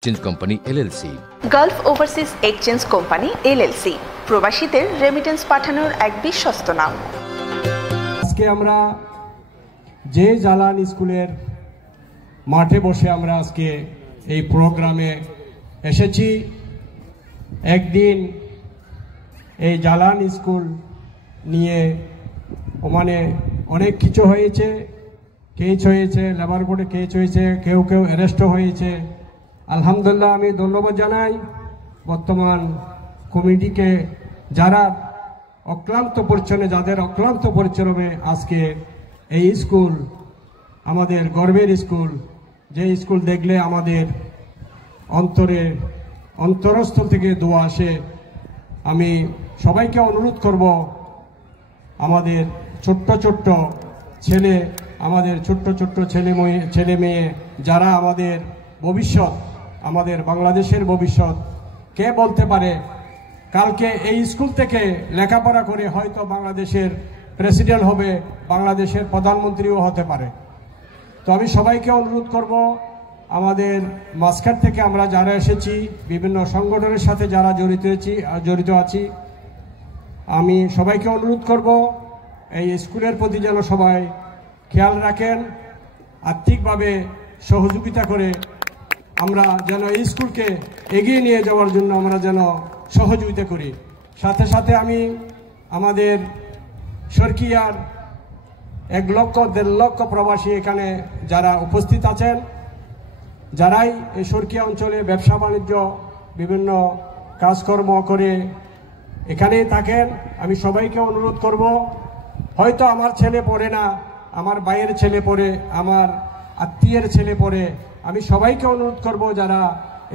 Exchange company LLC, Gulf overseas exchange company LLC, প্রবাসীদের remittance পাঠানোর এক বিশ্বস্ত নাম। আজকে আমরা যে জালান স্কুলের মাঠে বসে আমরা আজকে এই প্রোগ্রামে এসেছি। একদিন এই জালান স্কুল নিয়ে ওখানে অনেক কিছু হয়েছে, কেস হয়েছে, লেবার কোর্টে কেস হয়েছে, কেউ কেউ অ্যারেস্টও হয়েছে। আলহামদুলিল্লাহ আমি ধন্যবাদ জানাই বর্তমান কমিটিকে, যারা যাদের অক্লান্ত পরিশ্রমে আজকে এই স্কুল আমাদের গর্বের স্কুল, যে স্কুল দেখলে আমাদের অন্তরস্থল থেকে দোয়া আসে। আমি সবাইকে অনুরোধ করব, আমাদের ছোট্ট ছেলে মেয়ে যারা আমাদের ভবিষ্যৎ, আমাদের বাংলাদেশের ভবিষ্যৎ, কে বলতে পারে কালকে এই স্কুল থেকে লেখাপড়া করে হয়তো বাংলাদেশের প্রেসিডেন্ট হবে, বাংলাদেশের প্রধানমন্ত্রীও হতে পারে। তো আমি সবাইকে অনুরোধ করব, আমাদের মাসকাট থেকে আমরা যারা এসেছি, বিভিন্ন সংগঠনের সাথে যারা জড়িত আছি, আমি সবাইকে অনুরোধ করব এই স্কুলের প্রতি যেন সবাই খেয়াল রাখেন, আর্থিকভাবে সহযোগিতা করে আমরা যেন এই স্কুলকে এগিয়ে নিয়ে যাওয়ার জন্য আমরা যেন সহযোগিতা করি। সাথে সাথে আমি আমাদের সরকিয়ার 1 লক্ষ 1.5 লক্ষ প্রবাসী এখানে যারা উপস্থিত আছেন, যারাই এই সরকিয়া অঞ্চলে ব্যবসা বাণিজ্য বিভিন্ন কাজকর্ম করে এখানেই থাকেন, আমি সবাইকে অনুরোধ করব, হয়তো আমার ছেলে পড়ে না, আমার ভাইয়ের ছেলে পড়ে, আমার আত্মীয়ের ছেলে পড়ে, আমি সবাইকে অনুরোধ করব যারা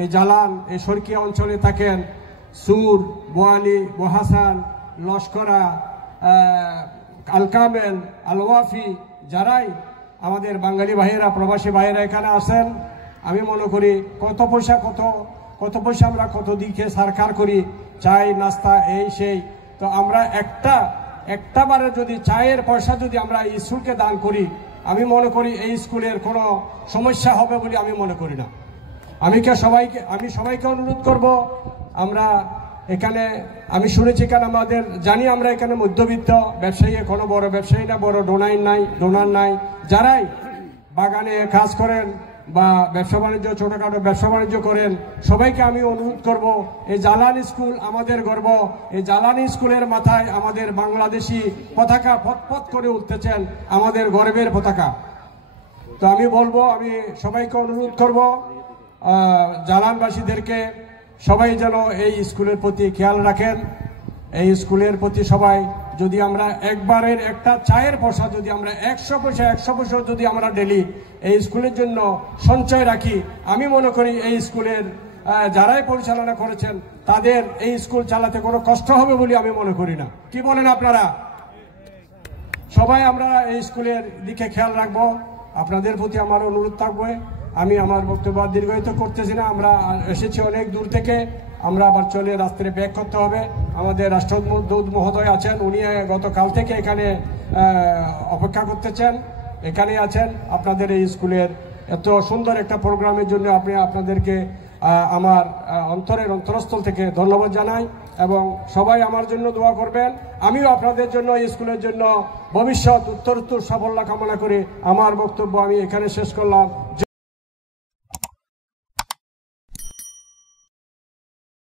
এই জালান এই সরকিয়া অঞ্চলে থাকেন, সুর, বোয়ালি, বোহাসান, লস্করা, আলকামেল, আলওয়াফি, যারাই আমাদের বাঙালি ভাইয়েরা, প্রবাসী ভাইয়েরা এখানে আসেন, আমি মনে করি কত পয়সা আমরা কত দিকে সরকার করি, চাই নাস্তা এই সেই। তো আমরা একটা বারে যদি চায়ের পয়সা যদি আমরা এই স্কুলকে দান করি, আমি মনে করি এই স্কুলের কোনো সমস্যা হবে বলে আমি মনে করি না। আমি সবাইকে অনুরোধ করব, আমরা এখানে আমি শুনেছি এখানে জানি আমরা এখানে মধ্যবিত্ত ব্যবসায়ী, কোনো বড় ব্যবসায়ী না, বড় ডোনার নাই, যারাই বাগানে কাজ করেন বা ব্যবসা বাণিজ্য, ছোটখাটো ব্যবসা বাণিজ্য করেন, সবাইকে আমি অনুরোধ করব, এই জালান স্কুল আমাদের গর্ব, এই জালান স্কুলের মাথায় আমাদের বাংলাদেশি পতাকা পথ করে উঠতেছেন, আমাদের গর্বের পতাকা। তো আমি বলবো, আমি সবাইকে অনুরোধ করব, জালানবাসীদেরকে সবাই যেন এই স্কুলের প্রতি খেয়াল রাখেন। এই স্কুলের প্রতি সবাই যদি আমরা একবারের একটা চায়ের পয়সা যদি আমরা 100 পয়সা যদি আমরা ডেলি এই স্কুলের জন্য সঞ্চয় রাখি, আমি মনে করি এই স্কুলের যারাই পরিচালনা করেছেন তাদের এই স্কুল চালাতে কোনো কষ্ট হবে বলে আমি মনে করি না। কি বলেন আপনারা? সবাই আমরা এই স্কুলের দিকে খেয়াল রাখবো, আপনাদের প্রতি আমার অনুরোধ থাকবে। আমি আমার বক্তব্য দীর্ঘায়িত করতেছি না, আমরা এসেছি অনেক দূর থেকে, আমরা আবার চলে রাস্তায় ব্যাক করতে হবে। আমাদের রাষ্ট্রদূত মহোদয় আছেন, উনি গতকাল থেকে এখানে অপেক্ষা করতেছেন, এখানেই আছেন। আপনাদের এই স্কুলের এত সুন্দর একটা প্রোগ্রামের জন্য আপনাদেরকে আমার অন্তরস্থল থেকে ধন্যবাদ জানাই, এবং সবাই আমার জন্য দোয়া করবেন। আমিও আপনাদের জন্য, এই স্কুলের জন্য ভবিষ্যৎ উত্তরোত্তর সাফল্য কামনা করে আমার বক্তব্য আমি এখানে শেষ করলাম।